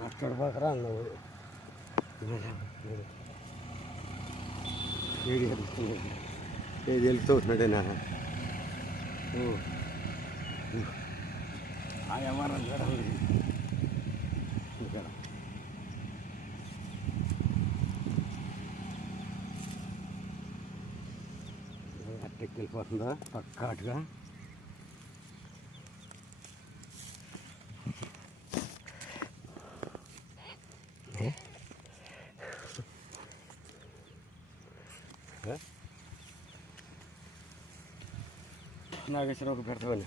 మాట్లాడబాకరా అన్నావు ఏది వెళ్తున్నాడేనా ఆ వ్యవహారం ఇక్కడ అట్టెక్కి వెళ్ళిపోతుందా పక్కాటుగా నాగేశ్వరరావు పెడతామని